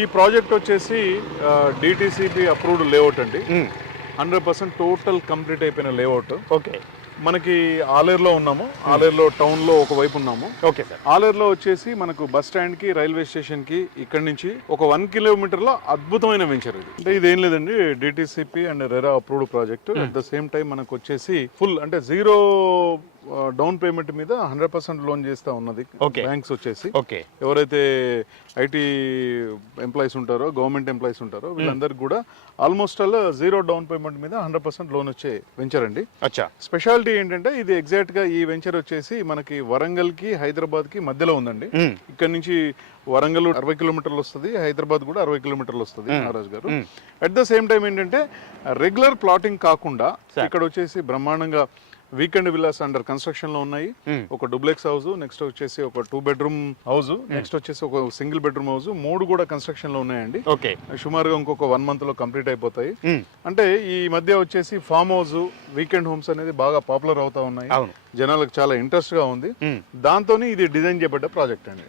ఈ ప్రాజెక్ట్ వచ్చేసి DTCP approved layout అండి. హండ్రెడ్ పర్సెంట్ టోటల్ కంప్లీట్ అయిపోయిన లేఅవుట్ ఓకే. మనకి ఆలేరులో ఉన్నాము. ఆలేరులో టౌన్లో ఒక వైపు ఉన్నాము. Okay sir. ఆలేరులో వచ్చేసి మనకు బస్ స్టాండ్కి రైల్వే స్టేషన్కి ఇక్కడ నుంచి ఒక వన్ కిలోమీటర్లో అద్భుతమైన వెంచర్ ఇది. అంటే ఇది ఏం లేదండి DTCP and RERA approved project at the same time మనకు వచ్చేసి ఫుల్ అంటే జీరో డౌన్ పేమెంట్ మీద హండ్రెడ్ పర్సెంట్ లోన్ చేస్తా ఉన్నది. బ్యాంక్స్ వచ్చేసి. ఓకే. ఎవరైతే ఐటీ ఎంప్లాయీస్ ఉంటారో గవర్నమెంట్ ఎంప్లాయీస్ ఉంటారో వీళ్ళందరికీ కూడా almost all zero down payment మీద హండ్రెడ్ పర్సెంట్ లోన్ వచ్చే వెంచర్ అండి. అచ్చా. స్పెషాలిటీ ఏంటంటే ఇది ఎగ్జాక్ట్గా ఈ వెంచర్ వచ్చేసి మనకి వరంగల్కి హైదరాబాద్కి మధ్యలో ఉందండి. ఇక్కడ నుంచి వరంగల్ అరవై కిలోమీటర్లు వస్తుంది హైదరాబాద్ కూడా అరవై కిలోమీటర్లు వస్తుంది మహారాజ్ గారు. అట్ ద సేమ్ టైం ఏంటంటే రెగ్యులర్ ప్లాటింగ్ కాకుండా ఇక్కడ వచ్చేసి బ్రహ్మాండంగా వీకెండ్ విల్లాస్ అండర్ కన్స్ట్రక్షన్లో ఉన్నాయి. ఒక డూప్లెక్స్ హౌస్ నెక్స్ట్ వచ్చేసి ఒక టూ బెడ్రూమ్ హౌస్ నెక్స్ట్ వచ్చేసి ఒక సింగిల్ బెడ్రూమ్ హౌస్ మూడు కూడా కన్స్ట్రక్షన్లో ఉన్నాయండి. ఓకే. సుమారుగా ఇంకొక వన్ మంత్లో కంప్లీట్ అయిపోతాయి. అంటే ఈ మధ్య వచ్చేసి ఫామ్ హౌస్ వీకెండ్ హోమ్స్ అనేది బాగా పాపులర్ అవుతా ఉన్నాయి. జనాలకు చాలా ఇంట్రెస్ట్గా ఉంది. దాంతోని ఇది డిజైన్ చేయబడ్డ ప్రాజెక్ట్ అండి.